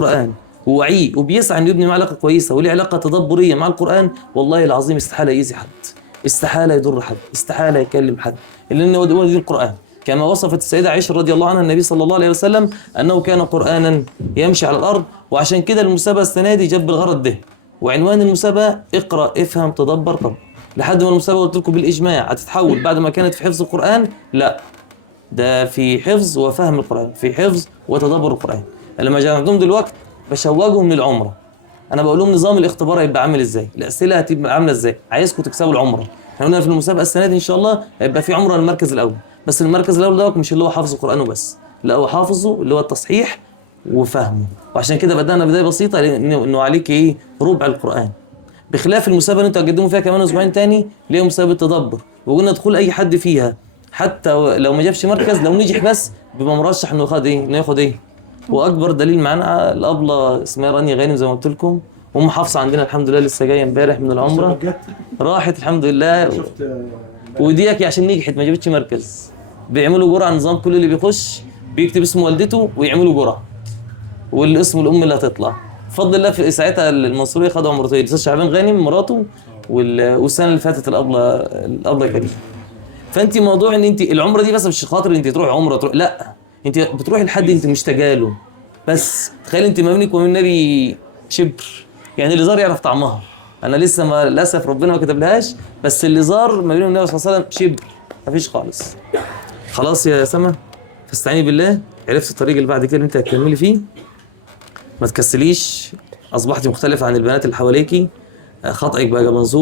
القرآن ووعيه وبيسعى انه يبني معاه علاقة كويسة وليه علاقة تدبرية مع القرآن، والله العظيم استحالة يأذي حد، استحالة يضر حد، استحالة يكلم حد، لأن هو دي القرآن. كما وصفت السيدة عائشة رضي الله عنها النبي صلى الله عليه وسلم أنه كان قرآنا يمشي على الأرض. وعشان كده المسابقة السنة دي جاب الغرض ده، وعنوان المسابقة اقرأ افهم تدبر طب. لحد ما المسابقة قلت لكم بالإجماع هتتحول بعد ما كانت في حفظ القرآن، لا ده في حفظ وفهم القرآن، في حفظ وتدبر القرآن. لما جمعتهم دلوقتي بشوقهم للعمرة، انا بقول لهم نظام الاختبار هيبقى عامل ازاي، الاسئله هتبقى عامله ازاي، عايزكم تكسبوا العمره. احنا قلنا في المسابقه السنه دي ان شاء الله هيبقى في عمره للمركز الاول، بس المركز الاول ده مش اللي هو حافظ القران وبس، لا هو حافظه اللي هو التصحيح وفهمه. وعشان كده بدانا بدايه بسيطه انه عليك ايه ربع القران، بخلاف المسابقه اللي انتوا هتقدموا فيها كمان اسبوعين تاني اللي هي مسابقه تدبر، وقلنا دخول اي حد فيها حتى لو ما جابش مركز، لو نجح بس بيبقى مرشح انه ياخد ايه. واكبر دليل معانا الابله اسمها رانيا غانم زي ما قلت لكم، ام حافظه عندنا الحمد لله، لسه جايه امبارح من العمره، راحت الحمد لله. وديك عشان نجحت ما جابتش مركز، بيعملوا جرعه نظام، كل اللي بيخش بيكتب اسم والدته ويعملوا جرعه، والاسم الام اللي هتطلع بفضل الله. في ساعتها المنصوريه خدوا عمرتين، الاستاذ شعبان غانم مراته، والسنه اللي فاتت الابله كريم. فانت موضوع ان انت العمره دي بس مش خاطر انت تروحي عمره لا، انت بتروحي لحد انت مشتاقه له. بس تخيل انت ما بينك وبين النبي شبر، يعني اللي زار يعرف طعمها. انا لسه ما للاسف ربنا ما كتبلهاش، بس اللي زار ما بينه النبي صلى الله عليه وسلم شبر، مفيش خالص. خلاص يا سما، فاستعيني بالله، عرفت الطريق اللي بعد كده اللي انت هتكملي فيه، ما تكسليش، اصبحتي مختلفه عن البنات اللي حواليكي، خطأك بقى منظور.